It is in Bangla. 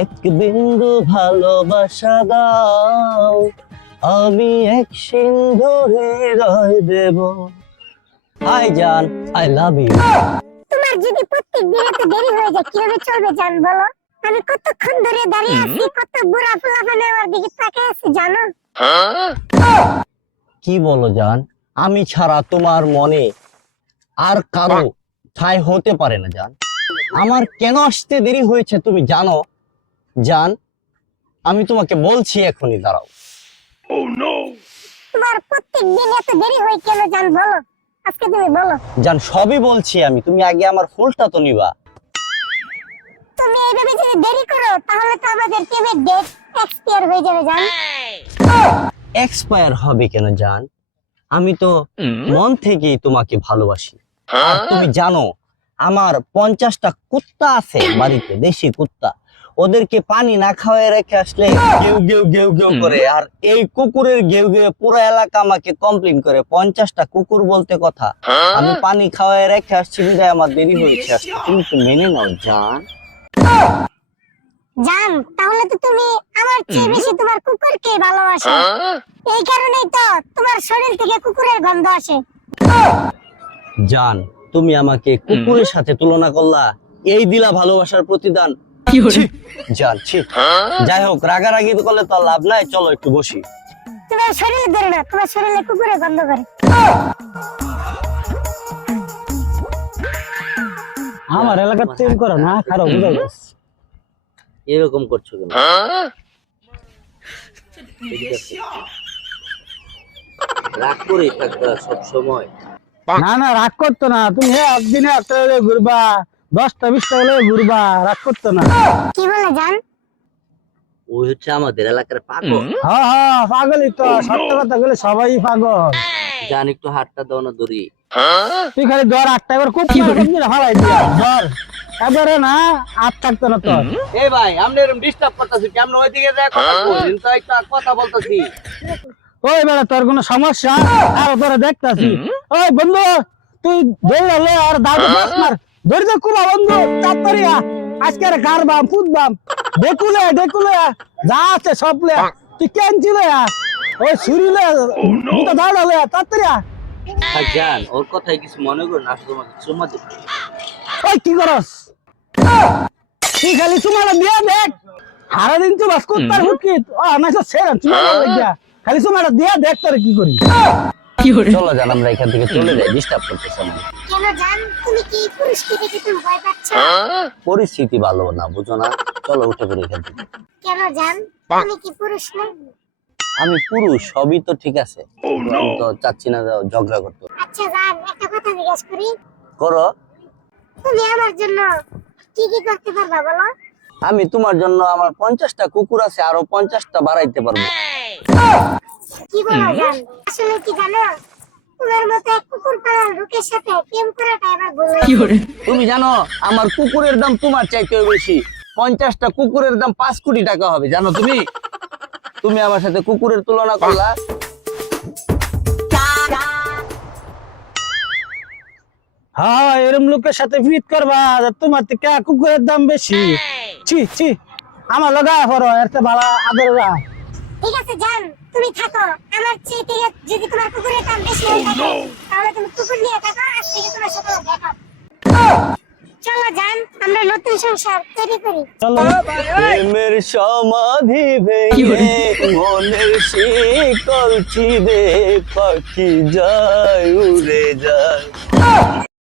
এক বিন্দু ভালোবাসা দাও। আমি এক সিন্ধু হৃদয় দেব। হাই জান আই লাভ ইউ। তোমার যদি প্রত্যেক দিন এত দেরি হয়ে যায় কীভাবে চলবে জান বলো? আমি কতক্ষণ ধরে দাঁড়িয়ে আছি কত বুড়া ফুলাফানে আমার দিকে তাকিয়ে আছে জানো? কি বলো জান আমি ছাড়া তোমার মনে আর কারও ঠাই হতে পারে না জান। আমার কেন আসতে দেরি হয়েছে তুমি জানো? জান আমি তোমাকে বলছি এখনই দাঁড়াও। তোমার প্রত্যেক দিন এত দেরি হয় কেন জান বলো। আজকে তুমি বলো। জান সবই বলছি আমি তুমি আগে আমার ফুলটা তো নিবা। তুমি এইভাবে যদি দেরি করো তাহলে তো আমাদের ডেট এক্সপায়ার হয়ে যাবে জান। এক্সপায়ার হবে কেন জান? আমি তো মন থেকেই তোমাকে ভালোবাসি। আর তুমি জানো আমার পঞ্চাশটা কুত্তা আছে বাড়িতে দেশি কুত্তা। ওদেরকে পানি না খাওয়াই রেখে আসলে গেউ গেউ গেউ গেউ করে। আর এই কুকুরের গেউ গেউ পুরো এলাকা আমাকে কমপ্লেন করে। পঞ্চাশটা কুকুর বলতে কথা। আমি পানি খাওয়াই রেখে আসছি বিদায়। আমার দেরি হয়েছে। আসতে তুমি তো মেনে নাও জান। জান তাহলে তো তুমি আমার চেয়ে বেশি তোমার কুকুরকে ভালোবাসো। এই কারণেই তো তোমার শরীর থেকে কুকুরের গন্ধ আসে। জান তুমি আমাকে কুকুরের সাথে তুলনা করলা। এই দিলা ভালোবাসার প্রতিদান। যাই হোক রাগারাগি করলে তো লাভ নাই চলো একটু বসি। তোমার শরীরে ধরে না তোমার শরীরে গন্ধ করে। আমার এলাকার করো না খারাপ এরকম করছ কেন? রাগ করে থাকবা সব সময় না না রাগ করতো না। তুমি হে একদিনে একটা হলে ঘুরবা দশটা বিশটা হলে ঘুরবা রাগ করতো না। কি বলে জান? ওই হচ্ছে আমাদের এলাকার পাগল। হ্যাঁ হ্যাঁ পাগলই তো সত্য কথা বলে সবাই পাগল। জান একটু হাতটা দাও না দড়ি। তুই খালি জ্বর আটটা করে খুব হারাই দিয়া জ্বর। এবারে না আট থাকতো না তোর। এই ভাই আমরা এরকম ডিস্টার্ব করতেছি কেমন ওইদিকে যায় কথা বলছিস তো একটা কথা বলতেছি। ওই বেড়া তোর কোনো সমস্যা? আর তোরা দেখতাছি। ওই বন্ধু তুই দৌড়ালে আর দাদু মার। ধরে দে কুবা বন্ধু তাড়াতাড়িয়া আজকে আর গারবাম ফুটবাম দেখুলে দেখুলে যা আছে সব লে। তুই কেন ছিলে ওই সুরিলে দুটো দাঁড়ালে তাড়াতাড়িয়া আর জান ওর কথাই কিছু মনে করো না তোমাকে চুমা দেবো। ওই কি করস? তুই খালি চুমালা দিয়ে দেখ। হারা দিন তো বাস কুত্তার হুটকি। ও না সেরা চুমালা লাগিয়া খালি চুমালা দিয়ে দেখ তোর কি করি। চলো জান আমরা এখান থেকে চলে যাই ডিস্টার্ব করতেছে না কেন জান? তুমি কি পুরুষকে তুমি ভয় পাচ্ছ? পরিস্থিতি ভালো না বুঝো না? চলো উঠে পড়ি এখান থেকে। কেন জান? তুমি কি পুরুষ না? আমি পুরুষ সবই তো ঠিক আছে। তো চাচ্ছি না ঝগড়া করতে। আচ্ছা জান একটা কথা জিজ্ঞেস করি। করো। তুমি আমার জন্য কি কি করতে পারবা বলো? আমি তোমার জন্য আমার পঞ্চাশটা কুকুর আছে আরও পঞ্চাশটা বাড়াইতে পারব। কি বলো আসলে কি জানো? তোমার মতো এক কুকুর পালার লোকের সাথে প্রেম করাটা আমার ভুল। তুমি জানো আমার কুকুরের দাম তোমার চাইতে বেশি। পঞ্চাশটা কুকুরের দাম পাঁচ কোটি টাকা হবে জানো তুমি? তুমি আমার সাথে কুকুরের তুলনা করলা। হ্যাঁ এরম লোকের সাথে ফিট করবা তোমার থেকে কুকুরের দাম বেশি। ছি ছি। আমার লগা পড়ো এর ভালো আদর ঠিক আছে জান তুমি থাকো। আমার চেয়ে যদি তোমার কুকুরের দাম বেশি হয়ে থাকে তাহলে তুমি কুকুর নিয়ে থাকো আজ থেকে তোমার সাথে দেখা চলো জান আমরা নতুন সংসার তৈরি করি। চলো। প্রেমের সমাধি ভেঙে মনের শিকল চিরে পাখি যায় উড়ে যায়।